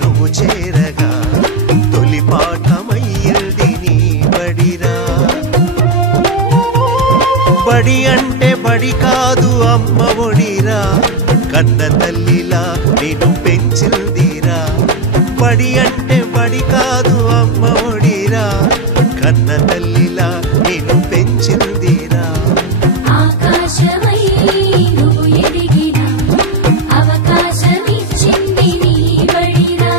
నువ్వు చేరగా తొలి పాఠమయ్యింది నీ బడిరా. బడి అంటే బడి కాదు అమ్మ ఒడిరా, కన్న తల్లిలా నేను పెంచిందిరా. బడి అంటే బడి కాదు అమ్మ ఒడిరా, కన్న తల్లిలా నేను పెంచిందిరా. ఆకాశమై నువ్వు ఎదిగిన అవకాశమిచ్చింది నీ బడిరా.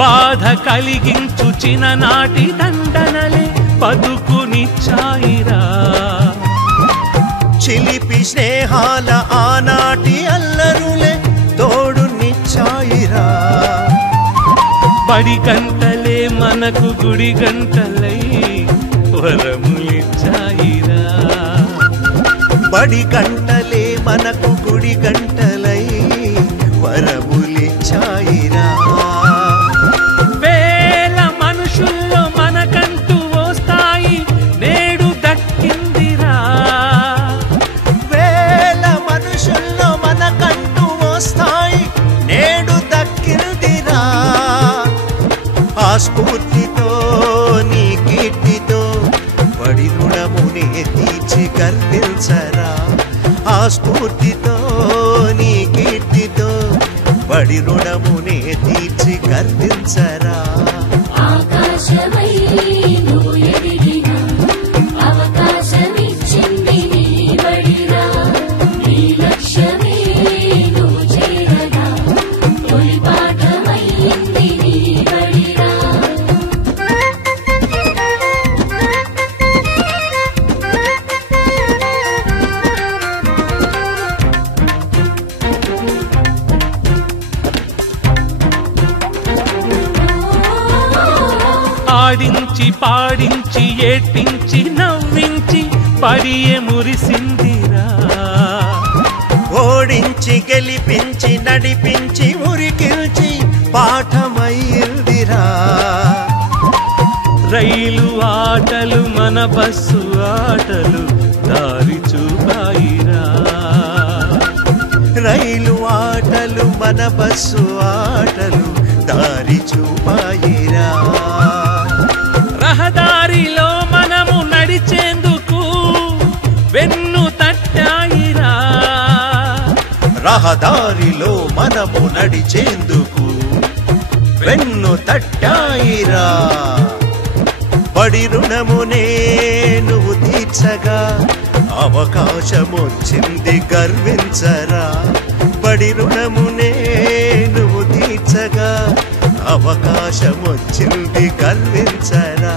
బాధ కలిగించు చిన్ననాటి దండనలే బతుకునిచ్చాయిరా. చిలిపి స్నేహాల ఆనాటి అల్లరులే తోడునిచ్చాయిరా. బడి గంటలే మనకు గుడి గంటలై వరములిచ్చాయిరా. బడి గంటలే మనకు గుడి గంటలై వరములిచ్చాయిరా. వేల మనుషుల్లో మనకంటూ వస్తాయి నేడు దక్కిందిరా. వేల మనుషుల్లో మనకంటూ వస్తాయి నేడు దక్కిందిరా. ఆ స్ఫూర్తితో నీ కీర్తితో బడి రుణమునే తీర్చి గర్వించరా. ఆ స్ఫూర్తితో నీ కీర్తితో బడి రుణమునే తీర్చి గర్వించరా. ఆకాశమై నువ్వు ఎదిగిన అవకాశమిచ్చింది నీ బడిరా. నీ లక్ష్యమే నువ్వు చేరగా తొలి పాఠమయ్యింది నీ బడిరా. ఆడించి పాడించి ఏడ్పించి నవ్వించి బడియే మురిసిందిరా. ఓడించి గెలిపించి నడిపించి ఉరికిల్చి పాఠమయ్యిందిరా. రైలు ఆటలు మన బస్సు ఆటలు దారి చూపాయిరా. రైలు ఆటలు మన బస్సు ఆటలు దారి చూపాయిరా. రహదారిలో మనము నడిచేందుకు వెన్ను తట్టాయిరా. రహదారిలో మనము నడిచేందుకు వెన్ను తట్టాయిరా. బడి రుణమునే నువ్వు తీర్చగా అవకాశమొచ్చింది గర్వించరా. బడి రుణమునే నువ్వు తీర్చగా అవకాశమొచ్చింది గర్వించరా.